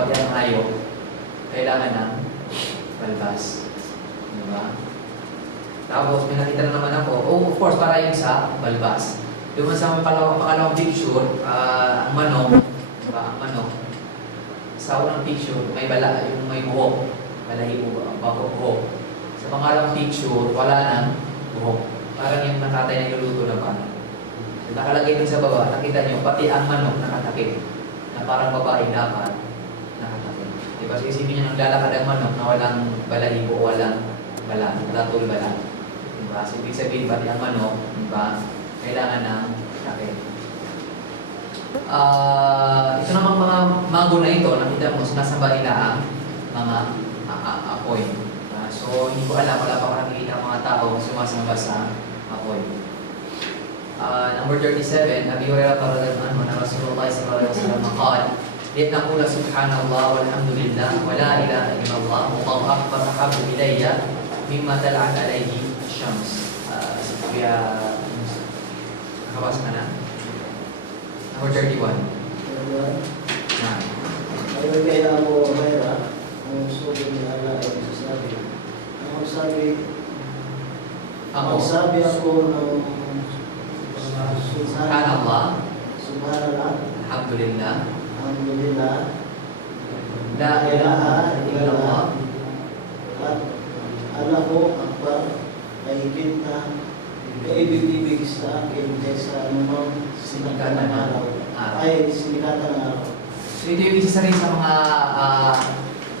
pati ang hayop, kailangan ng balbas. Diba? Tapos, may nakita na naman ako, of course, para yun sa balbas. Doon sa pangalawang picture, ang manok, diba? Ang manok, sa unang picture, may bala, yung may buhok, balahibo, buhok. Sa pangalawang picture, wala nang buhok. Parang yung nakatay na niluluto na pa. Nakalagay din sa baba, nakita nyo, pati ang manok nakatakip. Na parang babae dapat nakatakip. Diba? So isipin nyo, naglalakad ang manok na walang balahibo o walang bala, wala bala. Diba? So ibig sabihin, pati ang manok, diba? Kailangan ng takip. Ito namang mga mango na ito, nakita mo, sinasamba nila ang mga apoy. So hindi ko alam, wala pa ko nakikita ang mga tao sumasamba sa apoy. Number 37, Abi Hurairah radhiyallahu anhu na Rasulullah sallallahu alaihi wasallam qala, "Yaqulu subhanallah walhamdulillah wa la ilaha illallah wallahu akbar ahabbu ilayya mimma tal'at alayhi asy-syams." Kaya nakabasa ka na? Number 31. Na. Ayon kay Abu Hurairah, ang sugo ni Allah ay nagsasabi. Ang sabi ako ng Subhanallah, Subhanallah, alhamdulillah, Alhamdulillah, la ilaha illallah, at Allahu Akbar ay higit na kaibig-ibig sa akin kaysa anumang sinikatan ng araw. Ay, sinikatan ng araw. So ito yung isa rin sa mga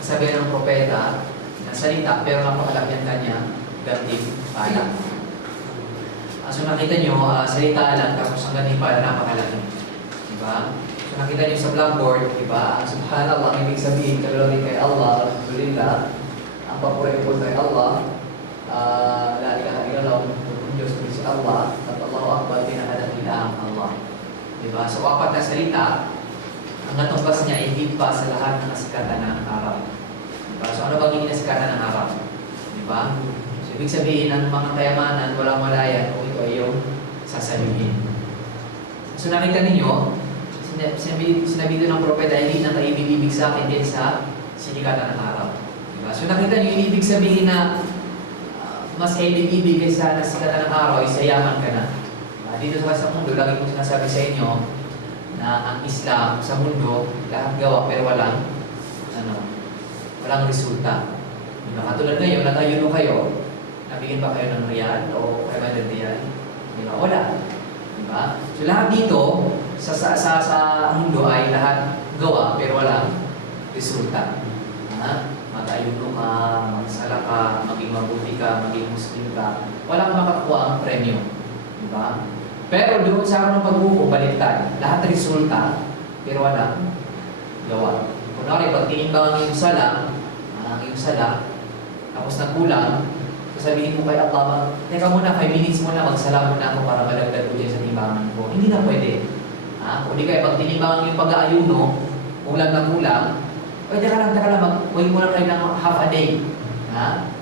kasabihan ng propeta na salita pero napakalaki ang kanya ganting pala. So nakita nyo, salita lang tapos ang ganting pala napakalaki. Diba? So nakita nyo sa blackboard, diba? Ang subhanallah, ang ibig sabihin, kalulungin kay Allah, alhamdulillah, ang papuri-puri kay Allah, la ilaha illallah, ang Diyos kundi si Allah, at Allahu Akbar, pinakadakila ang Allah. Diba? So apat na salita, ang natumbas niya ay higit pa sa lahat ng nasikatan ng araw. Diba? So ano bang yung nasikatan ng araw? Diba? So ibig sabihin, ang mga kayamanan, walang malayan kung ito ay yung sasabihin. So nakita ninyo, sinabi doon ng propeta, hindi na kaibig-ibig sa akin din sa sinikatan ng araw. Diba? So nakita niyo, yung ibig sabihin na mas kaibig-ibig kaysa nasikatan ng araw, isayaman ka na. Dito sa mundo, lagi ko sinasabi sa inyo na ang Islam sa mundo, lahat gawa pero walang resulta. Diba? Katulad ngayon, nag-ayuno kayo, nabigyan ba kayo ng riyal o 500 riyal? Diba? Wala. Diba? So lahat dito, sa mundo ay lahat gawa pero walang resulta. Mag-ayuno ka, magsala ka, maging mabuti ka, maging Muslim ka, walang makakuha ang premyo. Diba? Pero doon sa araw ng pagbuko, baliktad. Lahat resulta, pero walang gawa. Kunwari, pag tinimbang ang iyong sala, tapos nagkulang, sabihin mo kay Allah, teka muna, 5 minutes muna, magsala muna ako para malagdag ko dyan sa timbangan ko. Hindi na pwede. Kung di kayo, pag tinimbang ang iyong pag-aayuno, kulang na kulang, pwede ka lang, wait mo lang kayo ng half a day.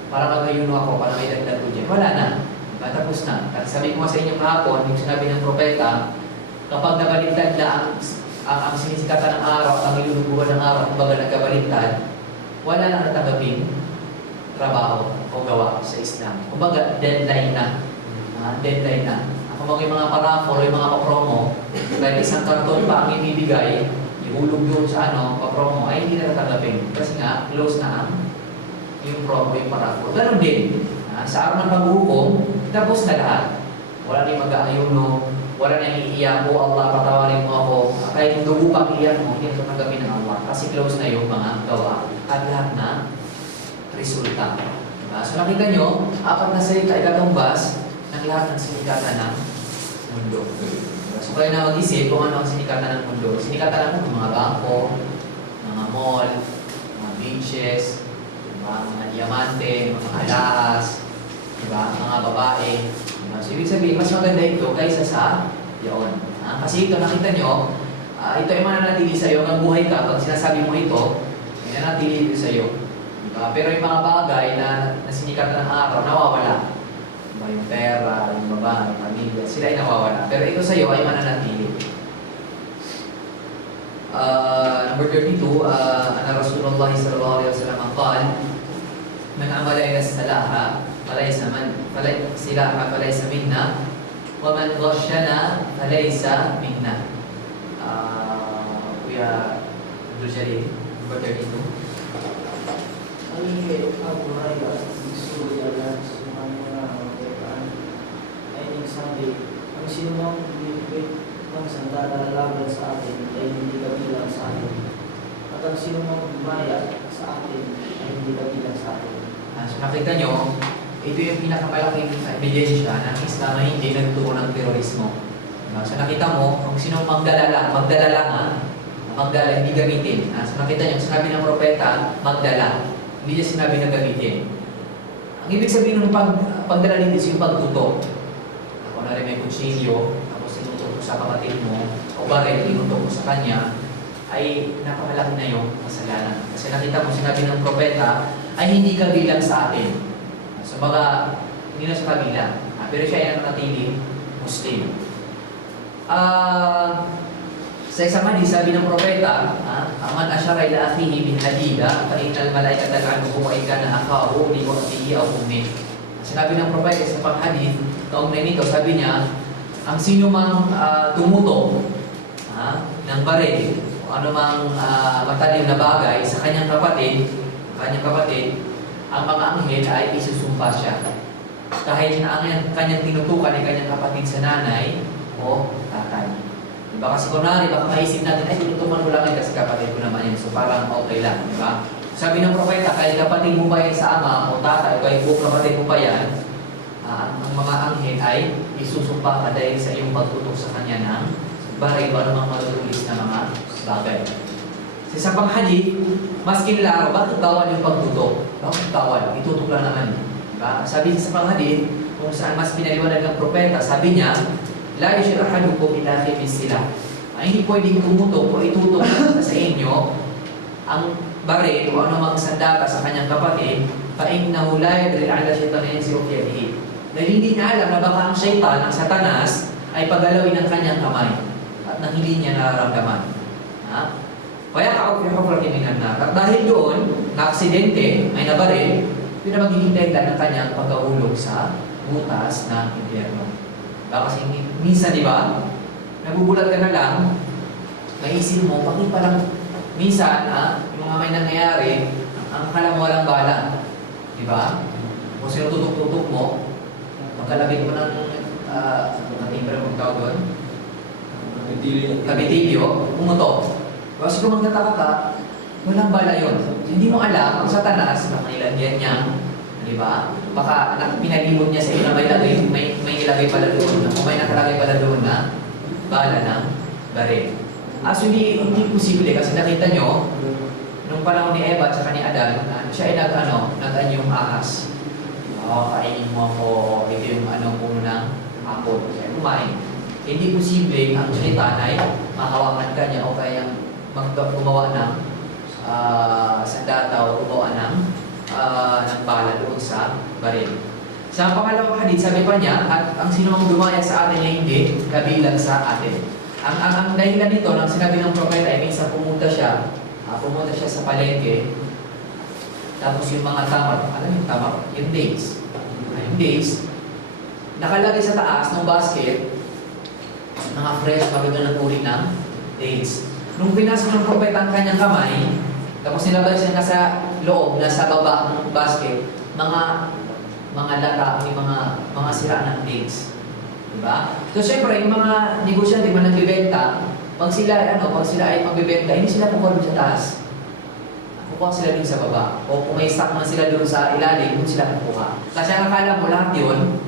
Para mag-ayuno ako, para may dagdag ko dyan. Wala na. Tapos na. At sabi ko sa inyo kahapon, yung sinabi ng propeta, kapag nabaliktad na ang sinisikatan ng araw at ang ilulubuhan ng araw, kumbaga nagkabaliktad, wala nang natanggaping trabaho o gawa sa Islam. Kumbaga, deadline na. Deadline na. Kung yung mga parafor o yung mga papromo, dahil isang karton pa ang ibibigay, ihulog doon sa papromo, ay hindi na natanggapin. Kasi nga, close na ang yung promo, yung parafor. Ganun din. Sa araw ng paghukom, tapos na lahat. Wala nang mag-aayuno, wala nang iiyak, "O Allah, patawarin mo ako." Kahit yung dugo pang iiyak mo, hindi ito tanggapin ng Allah. Kasi close na yung mga gawa at lahat na resulta. Diba? So nakita nyo, apat na salita ay katumbas ng lahat ng sinikatan ng mundo. Diba? So kayo na mag-isip kung ano ang sinikatan ng mundo. Sinikatan ng mundo, mga bangko, mga mall, mga beaches, diba? Mga diamante, mga alahas, diba? Mga babae. Diba? So ibig sabihin, mas maganda ito kaysa sa yaon. Kasi ito, nakita nyo, ito ay mananatili sa'yo. Hanggang buhay ka, pag sinasabi mo ito, ay nanatili ito sa'yo. Diba? Pero yung mga bagay na sinikat ng araw, nawawala. Diba? Yung pera, yung babae, yung pamilya, sila ay nawawala. Pero ito sa'yo ay mananatili. number 32, anna Rasulullah sallallahu alaihi wasallam qala, man amala ila salaha falaysa minna wa man ghashana falaysa minna. Kuya Abdul Jalil, number 32. Abu Hurairah Rasulullah SAW ay nagsabi, ang sinumang bibigay ng sandata laban sa atin ay hindi kabilang sa atin. At ang sinumang bumaya sa atin ay hindi kabilang sa atin. So nakita nyo, ito yung pinakamalaking ebidensya na ang Islam ay hindi nagturo ng terorismo. So nakita mo, kung sinong magdala, hindi gamitin. So nakita nyo, sinabi ng propeta, magdala. Hindi niya sinabi na gamitin. Ang ibig sabihin ng pagdala dito is yung pagtutok. Ako na rin may kutsilyo, tapos tinutok mo sa kapatid mo, o baril, tinutok mo sa kanya, ay napakalaki na yung kasalanan. Kasi nakita mo, sinabi ng propeta, ay hindi kabilang sa atin. So baga, hindi na siya kabilang. Pero siya ay nanatiling Muslim. Sa isang hadith, sabi ng propeta, man asyara ila akhihi bin hadida, fa innal malaikata ta'lamu wa ikana akhahu li waqtihi aw ummi. Sinabi ng propeta sa pang-hadith, kaugnay nito, sabi niya, ang sino mang tumutok ng baril o ano mang matalim na bagay sa kanyang kapatid, ang mga anghel ay isusumpa siya. Kahit na ang kanyang tinutukan ay kanyang kapatid sa nanay o tatay. Diba? Kasi kunwari, baka maisip natin, ay, tinutuman ko lang yan kasi kapatid ko naman yun. So parang okay lang, di ba? Sabi ng propeta, kahit kapatid mo pa yan sa ama o tatay, o kahit buong kapatid mo pa yan, ang mga anghel ay isusumpa ka dahil sa iyong pagtutok sa kanya ng baril o anumang malutulis na mga bagay. Sa isang pang-hadith, mas kinlaro, bakit bawal yung pagtutok? Bakit bawal? Itutok lang naman. Diba? Sabi sa pang-hadith, kung saan mas pinaliwanag ng propeta, sabi niya, la yushir ahadukum ila akhihi sila. Ay hindi pwedeng tumutok o itutok sa inyo ang baril o anumang sandata sa kanyang kapatid, fa innahu la yadri ala shaytanin yansiru fi yadihi. Dahil hindi niya alam na baka ang syaitan, ang satanas, ay paggalawin ng kanyang kamay at nang hindi niya nararamdaman. Kaya ka fi hufratin minan nar. At dahil doon, na aksidente, ay nabaril, yun na magiging dahilan ng kanyang pagkahulog sa butas ng impyerno. Kasi minsan, di ba, nagugulat ka na lang, naisip mo, bakit parang minsan, yung mga may nangyayari, ang akala mo walang bala. Di ba? Kung sinututok-tutok mo, magkalabit mo ng, timbre mong tawag doon? Kabitilyo, umutok. Kasi kung magtataka ka, walang bala yun. Hindi mo alam, ang satanas, baka nilagyan niya, di ba? Baka pinalimot niya sa iyo na may ilagay pala doon na, o may nakalagay pala doon na bala ng baril. So hindi posible kasi nakita nyo, nung panahon ni Eva at ni Adan, siya ay nag-anyong ahas. Kainin mo ako, ito yung puno ng apple. Kaya kumain. Hindi posible ang shaitan ay mahawakan ka niya o kaya gumawa ng sandata o gumawa ng bala doon sa baril. Sa pangalawang hadith, sabi pa niya, at ang sino mang dumaya sa atin ay hindi kabilang sa atin. Ang dahilan nito, nang sinabi ng propeta, ay minsan pumunta siya sa palengke, tapos yung mga tamar, alam yung tamar? Yung dates. Yung dates, nakalagay sa taas ng basket, mga fresh, magagandang uri ng dates. Nung pinasok ng propeta ang kanyang kamay, tapos nilagay siya sa loob, nasa baba ng basket, mga lata, mga sira ng dates. Diba? So syempre, yung mga negosyante man nagbibenta, pag sila ay magbibenta, hindi sila kukuha sa taas. Kukuha sila dun sa baba. O kung may stock man sila dun sa ilalim, dun sila kukuha. Kasi ang akala mo lahat yun,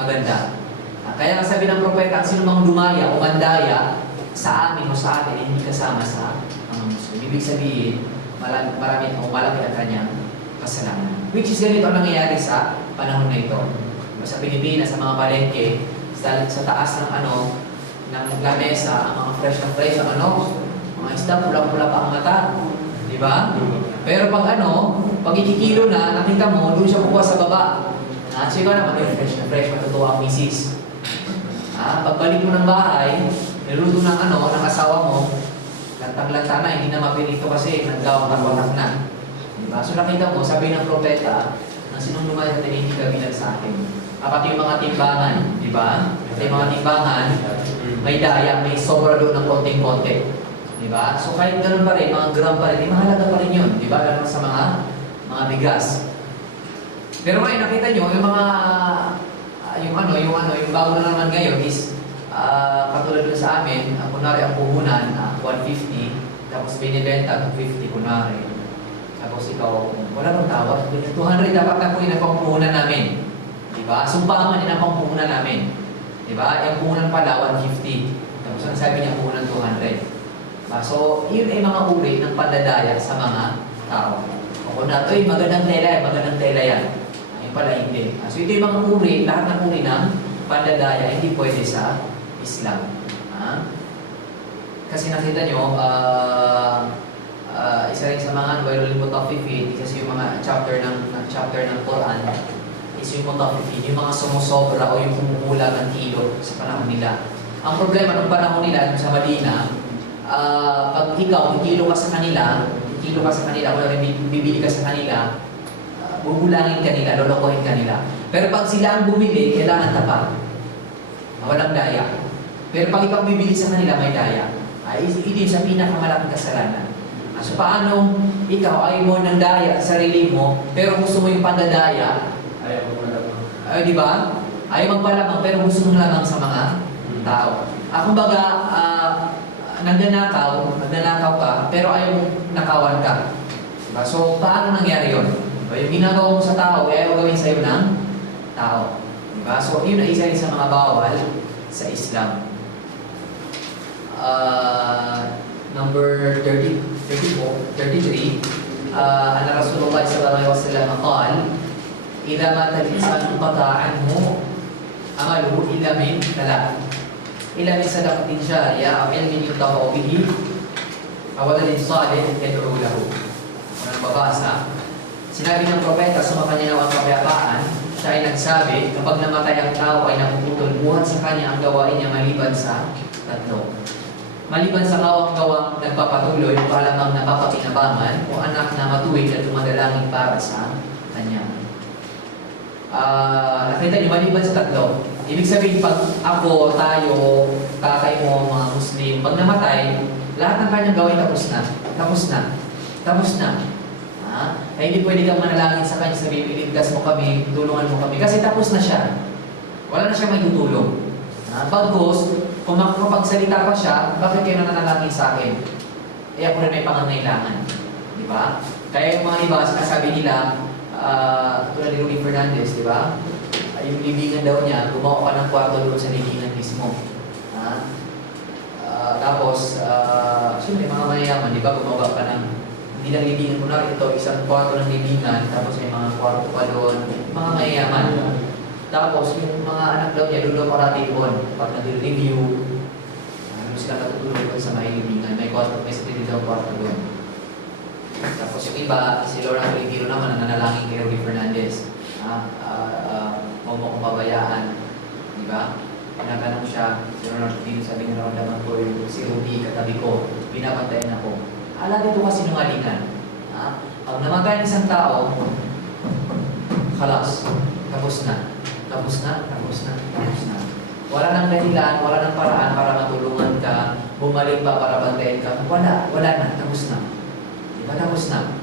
maganda. Kaya nga sabi ng propeta, ang sino mang dumaya o mandaya sa amin o sa atin, hindi kasama sa mga Muslim. Ibig sabihin, marami o malaki ang kanyang kasalanan. Which is ganito ang nangyayari sa panahon na ito. Sa Pilipinas, sa mga palengke, sa taas ng ng lamesa, ang mga fresh na fresh, mga isda, pula-pula pa ang mata. Di ba? Pero pag ikikilo na, nakita mo, doon siya kukuha sa baba. So ikaw naman, fresh na fresh, matutuwa ang misis. Pagbalik mo ng bahay, niluto ng asawa mo, nataglata na, hindi na mapilito kasi nagdawang kawanak na. Diba? So nakita mo, sabi ng propeta, na sinong lumayo natin hindi ka bilang sa akin. Pati yung mga timbangan, di ba? Pati yung mga timbangan, may daya, may sobra doon ng konting-konti. Di ba? So kahit ganun pa rin, mga gram pa rin, mahalaga pa rin yun. Di ba? Lalo sa mga bigas. Pero ngayon, nakita nyo, yung mga, yung bago na naman ngayon is, katulad dun sa amin, kunwari ang puhunan, 150, tapos binibenta, 250, kunwari. Tapos ikaw, wala bang tawag? 200 dapat na po yun ang puhunan namin. Diba? Sumpaman din ang pangpuhunan namin. Diba? Yung puhunan pala, 150. Tapos ang sabi niya, puhunan 200. Diba? So, yun ay mga uri ng pandadaya sa mga tao. O kung na, magandang tela yan. Ayun pala, hindi. So, ito yung mga uri, lahat ng uri ng pandadaya, hindi pwede sa Islam. Kasi nakita nyo, isa rin sa mga Wailul Mutaffifin, kasi yung mga chapter ng Quran, is yung mutafifin, yung mga sumusobra o yung kumukulang ng kilo sa panahon nila. Ang problema ng panahon nila sa Madina, pag ikaw, kilo ka sa kanila, kung bibili ka sa kanila, bubulangin ka nila, lolokohin ka nila. Pero pag sila ang bumili, kailangan tapat. Walang daya. Pero pag ikaw bibili sa kanila, may daya. Ito sa pinakamalaking kasalanan. So paano ikaw ay mo ng daya sa sarili mo, pero gusto mo yung pandadaya, Ayaw mo malamang. di ba? Ayaw magpalamang pero gusto mo lamang sa mga tao. Kumbaga, nagnanakaw ka, pero ayaw mong nakawan ka. Diba? So, paano nangyari yun? Diba? Yung ginagawa mo sa tao, ayaw gawin sa'yo ng tao. Diba? So, yun ay isa rin sa mga bawal sa Islam. Number 33, أن رسول الله صلى الله عليه وسلم قال إذا مات الإنسان انقطع عنه عمله إلا من ثلاث إلا من صدقة جارية أو علم ينتفع به أو ولد صالح يدعو له. Kung nagbabasa, sinabi ng propeta sa mga kanya ang kapayapaan, siya ay nagsabi, kapag namatay ang tao ay napuputol buhat sa kanya ang gawain niya maliban sa tatlo. Maliban sa kawang-gawang nagpapatuloy, palamang napapakinabangan o anak na matuwid at dumadalangin para sa kanya. Nakita niyo, maliban sa tatlo. Ibig sabihin, pag ako, tayo, tatay mo, mga Muslim, pag namatay, lahat ng kanyang gawin tapos na. Kaya hindi pwede kang manalangin sa kanya, sabihin, iligtas mo kami, tulungan mo kami, kasi tapos na siya. Wala na siya may tutulong. Bagkus, kung makapagsalita pa siya, bakit kayo nananalangin sa akin? Ako rin may pangangailangan. Di ba? Kaya yung mga iba, sinasabi nila, tulad ni Rudy Fernandez, di ba? Yung libingan daw niya, gumawa ka ng kwarto doon sa libingan mismo. Tapos, siyempre, mga mayayaman, di ba? Gumawa ka ng, hindi lang libingan mo na, ito, isang kwarto ng libingan, tapos may mga kwarto pa doon, mga mayayaman. Tapos, yung mga anak daw niya, doon daw parati doon. Pag nag-review, doon sila natutulog sa may libingan. May sarili daw kwarto doon. Tapos yung iba, si Laura Olivero naman, nananalangin kay Rudy Fernandez. Huwag mo kong pabayaan. Diba? Pinatanong siya, si Laura Olivero, sabi niya naman ko, si Rudy, katabi ko, binabantayan ako. Dito kasi nungalingan. Pag namatay ng isang tao, khalas, tapos na. Wala nang dahilan, wala nang paraan para matulungan ka, bumalik pa para bantayan ka. Wala na, tapos na. Diba, tapos na.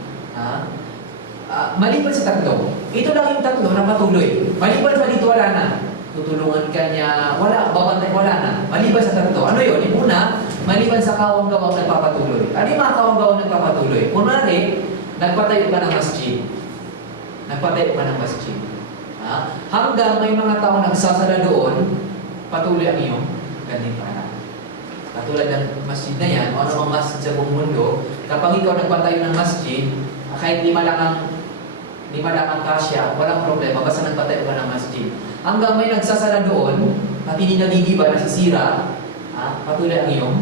Maliban sa tatlo, ito lang yung tatlo na patuloy. Maliban sa dito, wala na. Tutulungan ka niya, babantay, wala na. Maliban sa tatlo. Ano yun? Yung una, maliban sa kawang-gawang nagpapatuloy. Ano yung mga kawang-gawang nagpapatuloy? Kunwari, nagpatayo ka ng masjid. Hanggang may mga tao nagsasala doon, patuloy ang iyong gantimpala. Katulad ng masjid na yan, o anumang masjid sa buong mundo, kapag ikaw nagpatayo ng masjid, kahit lima lang ang kasya, walang problema, basta nagpatayo ka ng masjid. Hanggang may nagsasala doon, at hindi nagigiba, nasisira, patuloy ang iyong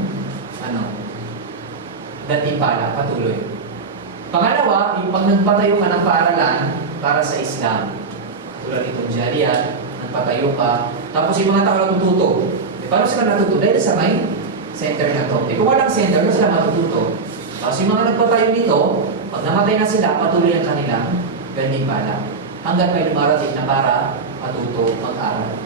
gantimpala, patuloy. Pangalawa, yung pag nagpatayo ka ng paaralan para sa Islam, tulad itong jariyat, nagpatayo ka, tapos yung mga tao natututo. Paano sila natuto? Dahil sa center na to. Kung walang center, na sila matututo. Kasi yung mga nagpatayo nito, pag namatay na sila, patuloy ang kanilang gantimpala. Hanggang may dumarating na para matuto, mag-aral.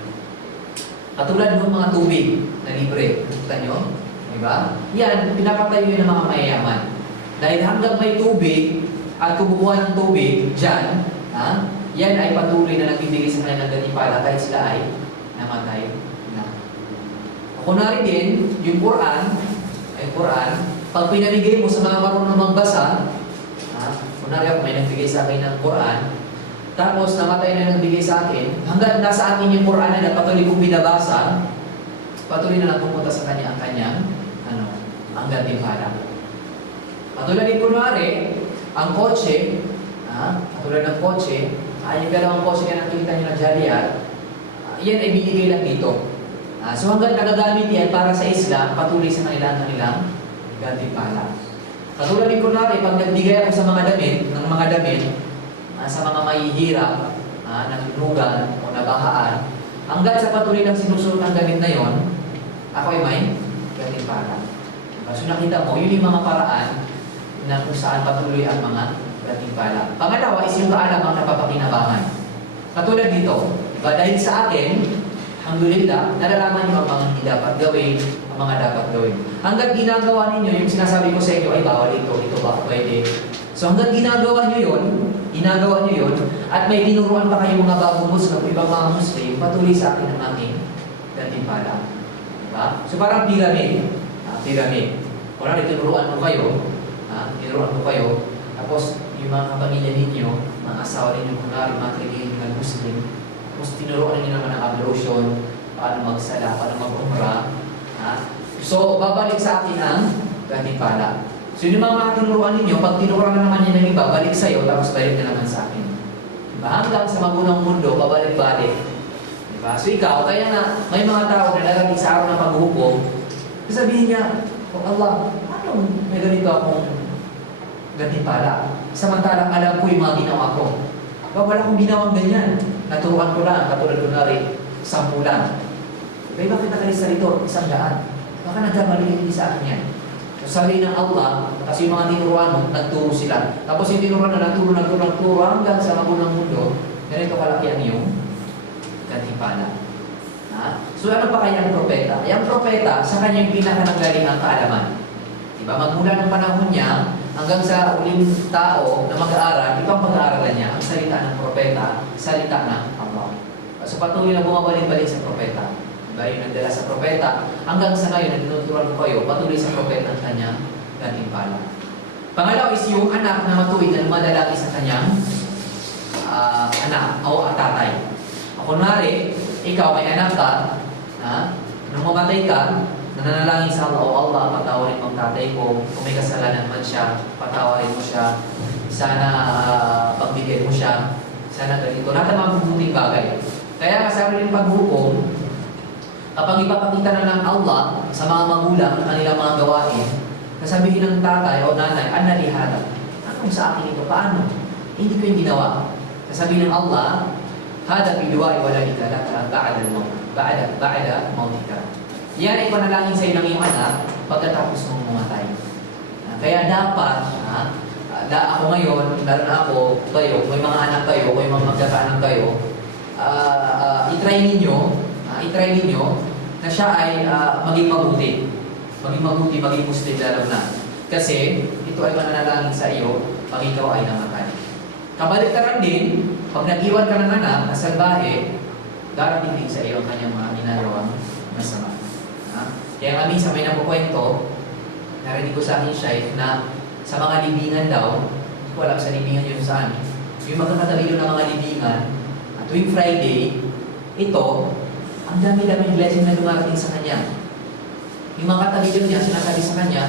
Katulad ng mga tubig na libre. Nakita nyo? Diba? Yan, pinapatayo yun ng mga mayayaman. Dahil hanggang may tubig at kumukuha ng tubig dyan, yan ay patuloy na nagbibigay sa kanilang gantimpala kahit sila ay namatay na. Kunwari din, yung Quran, pag pinamigay mo sa mga marunong magbasa, kunwari ako may nagbigay sa akin ng Quran, tapos namatay na nagbigay sa akin, hanggang nasa akin yung Quran na patuloy kong binabasa, patuloy na nagpupunta sa kanya ang kanyang, ang gantimpala. Katulad din kunwari, ang kotse, katulad ng kotse, yung dalawang kotse na nakikita nyo na Jaliat, yan ay binigay lang dito. So hanggang nagagamit yan para sa Islam, patuloy sa kanilang gantimpala. Katulad din kunwari, pag nagbigay ako sa mga damit, sa mga mahihirap, nanglugan o nabahaan, hanggang sa patuloy lang sinusunod ng damit na yon, ako ay may gantimpala. So nakita mo, yun yung mga paraan na kung saan patuloy ang mga gantimpala. Pangalawa is yung kaalamang napapakinabangan. Katulad dito, dahil sa akin, alhamdulillah, nalalaman niyo ang mga hindi dapat gawin, ang mga dapat gawin. Hanggang ginagawa ninyo, yung sinasabi ko sa inyo, ay bawal ito ba, pwede. So hanggang ginagawa nyo yun, at may tinuruan pa kayo mga bagong Muslim, ibang mga Muslim, patuloy sa akin ang aking gantimpala. Diba? So parang pyramid. Kung tinuruan mo kayo, tapos yung mga kapamilya ninyo, mga asawa ninyo, kunwari, mga kaibigan ng Muslim, tapos tinuruan ninyo naman ang ablution, paano magsala, paano mag-umrah. So, babalik sa akin ang gantimpala. So, yung mga tinuruan ninyo, pag tinuruan na naman yan ng iba, balik sa'yo, tapos balik na naman sa akin. Diba? Hanggang sa magunang mundo, pabalik-balik. Diba? So, ikaw, kaya nga, may mga tao na nalaging sa araw ng paghuhukom, sabihin niya, oh Allah, paano may ganito akong gantimpala? Samantalang alam ko yung mga ginawa ko. Wala akong ginawang ganyan. Naturuan ko lang, katulad ko na rin, 10 lang. Kaya bakit nakalista rito? 100. Baka nagkamali sa akin yan. So sabi ng Allah, kasi yung mga tinuruan mo, nagturo sila. Tapos yung tinuruan na nagturo hanggang sa magunang mundo, ganito kalaki ang iyong gantimpala. So ano pa kaya ang propeta? Yung propeta, sa kanyang pinakananggaling ang kaalaman. Diba? Magmula ng panahon niya, hanggang sa uling tao na mag-aaral, ibang pag-aaralan niya, ang salita ng propeta, salita ng Allah. So patuloy na bumabalik-balik sa propeta. Diba? Yung nagdala sa propeta, hanggang sa ngayon, na tinuturuan ko kayo, patuloy sa propeta ang kanyang gantimpala. Pangalaw is yung anak na matuwid na lumadalagi sa kanyang anak o tatay. Kunwari, ikaw may anak ka, nung mamatay ka, nananalangin sa Allah, o Allah, patawarin mo ang tatay ko, kung may kasalanan man siya, patawarin mo siya, sana pagbigay mo siya, sana ganito. Lahat ang mga mabuting bagay. Kaya kasama rin paghukom, kapag ipapakita na ng Allah sa mga magulang ang kanilang mga gawain, kasabihin ng tatay o nanay, analihara, anong sa akin ito? Paano? Hindi ko yung ginawa. Kasabihin ng Allah, hada biduwa'i waladika laka ba'da mautika. Yan ay panalangin sa iyo ng iyong anak pagkatapos mong mamatay. Kaya dapat, ako ngayon, lalo na ako, kayo, may mga anak kayo, may mga magkakaanak kayo, i-try ninyo na siya ay maging mabuti. Maging Muslim lalo na. Kasi ito ay mananalangin sa iyo pag ikaw ay namatay. Kabaliktaran din, pag nag-iwan ka ng anak na salbahe, darating din sa iyo ang kanyang mga ginagawang masama. Kaya nga minsan may nakukwento, narinig ko sa akin siya na sa mga libingan daw, hindi ko alam sa libingan yun saan, yung magkakatabi ng mga libingan, at tuwing Friday, ito, ang dami-daming blessing na dumarating sa kanya. Yung mga katabi niya, sinasabi sa kanya,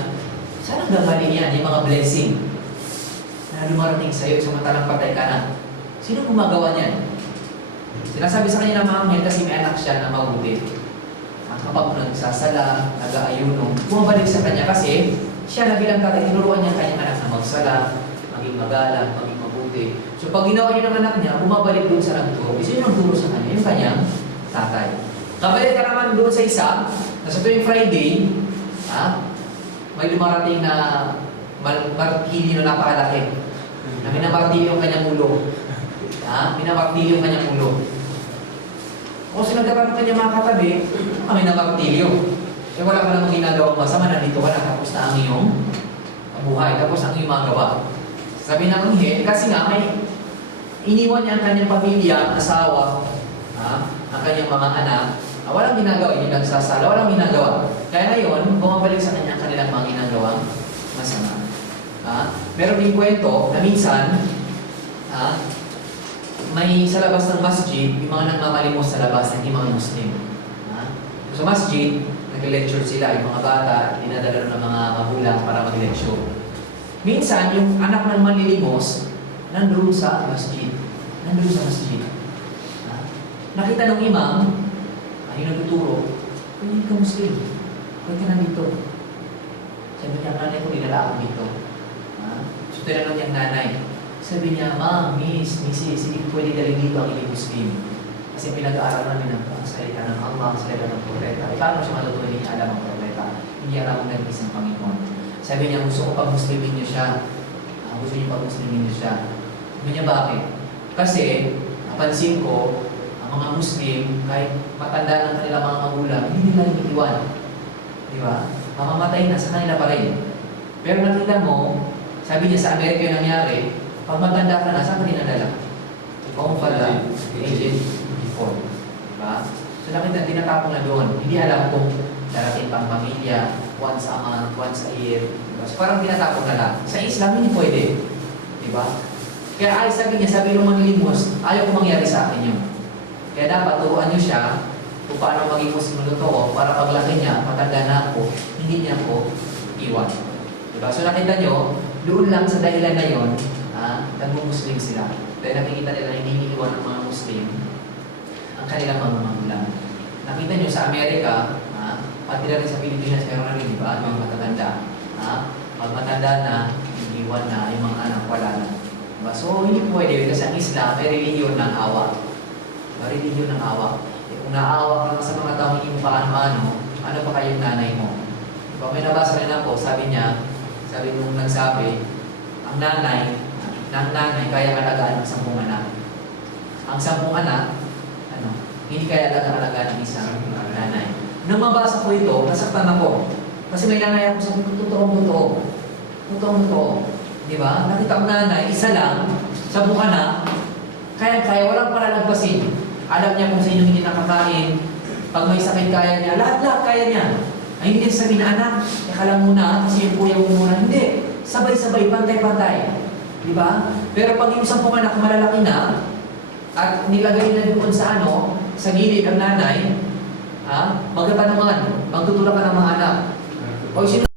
saan ang gagaling yan, yung mga blessing na dumarating sa iyo, samantalang patay ka na. Sino gumagawa niyan? Sinasabi sa kanya ng mga anghel kasi may anak siya na mabuti. Kapag nagsasala, nag-aayuno, bumabalik sa kanya kasi siya na bilang tatay, tinuruan niya ang kanyang anak na magsala, maging magalang, maging mabuti. So pag ginawa niya ng anak niya, bumabalik doon sa nagturo. Isa yung nagturo sa kanya, yung kanyang tatay. Kabalik ka naman doon sa isa, na sa tuwing Friday, Ha? May dumarating na martilyo na napakalaki. Na minamartilyo yung kanyang ulo. Ha? Minamartilyo yung kanyang ulo. O sinagaran ng kanyang mga katabi, kami namartilyo. Eh wala ka namang ginagawang masama, nandito ka na, tapos na ang iyong buhay, tapos ang iyong magawa. Sabi ng anghel, kasi nga may iniwan niya ang kanyang pamilya, ang asawa, ang kanyang mga anak, walang ginagawa, hindi nagsasala, walang ginagawa. Kaya ngayon, bumabalik sa kanya ang kanilang mga ginagawang masama. Meron din kwento na minsan, may sa labas ng masjid, yung mga nagmamalimos sa labas, hindi mga Muslim. Sa masjid, nag-lecture sila, yung mga bata, dinadala ng mga magulang para mag-lecture. Minsan, yung anak ng manlilimos, nandun sa masjid. Nandun sa masjid. Nakita ng imam, yung nagtuturo, hindi ka Muslim. Ba't ka nandito? Sabi niya, nanay ko, dinala ako dito. So, tinanong niyang nanay. Sabi niya, Ma'am, Miss, Mrs., hindi ko pwede daling dito ang hindi Muslim. Kasi pinag-aaral namin ng salita ng Allah, ang salita ng propeta. Paano siya matutuwa, hindi niya alam ang propeta? Hindi alam ang nagis ng Panginoon. Sabi niya, gusto ko pag-Muslimin niyo siya. Gusto niyo pag-Muslimin niyo siya. Sabi niya, bakit? Kasi, napansin ko, ang mga Muslim, kahit matanda ng kanilang mga magulang, hindi nila iniiwan. Di ba? Mamamatay na sa kanila pa rin. Pero nakita mo, sabi niya sa Amerika yung nangyari, pag matanda ka na, saan ka dinadala? Ikaw pala, agent before. Diba? So nakita, tinatapong na doon. Hindi alam kung darating pang pamilya, once a month, once a year. Diba? So parang tinatapong na lang. Sa Islam, hindi pwede. Diba? Kaya ay sabi niya, sabi ng manlilimos, ayaw ko mangyari sa akin yun. Kaya dapat turuan niyo siya kung paano maging Muslim na totoo para paglaki niya, matanda na ako, hindi niya ako iwan. Diba? So nakita niyo, doon lang sa dahilan na yun, nagmo-Muslim sila. Dahil nakikita nila hindi iniiwan ng mga Muslim ang kanilang mga magulang. Nakita nyo sa Amerika, pati na rin sa Pilipinas, meron na rin, di ba? Mga matatanda. Pag matanda na, iniiwan na, yung mga anak wala na. Diba? So, hindi pwede kasi ang Islam may religion ng awa. May religion ng awa. Kung naawa ka sa mga taong hindi mo paano-ano, ano pa kayong nanay mo? Diba? May nabasa rin ako, sabi niya, sabi nung nagsabi, ang nanay kaya alagaan ng 10 anak. Ang 10 anak, hindi kaya alagaan ng isang nanay. Nung mabasa ko ito, nasaktan ako. Kasi may nanay ako, sabi ko, totoo. Di ba? Nakita ang nanay, isa lang, 10 anak, kaya walang palalagpasin. Alam niya kung sino hindi nakakain. Pag may sakit, kaya niya. Lahat kaya niya. Ay, hindi sabihin na, anak, teka lang muna, kasi yung kuya mo muna. Hindi. Sabay-sabay, pantay-pantay. Diba? Pero pag yung 10 anak malalaki na, at nilagay na doon sa sa gilid ang nanay, magtutulak ka ng mga anak. O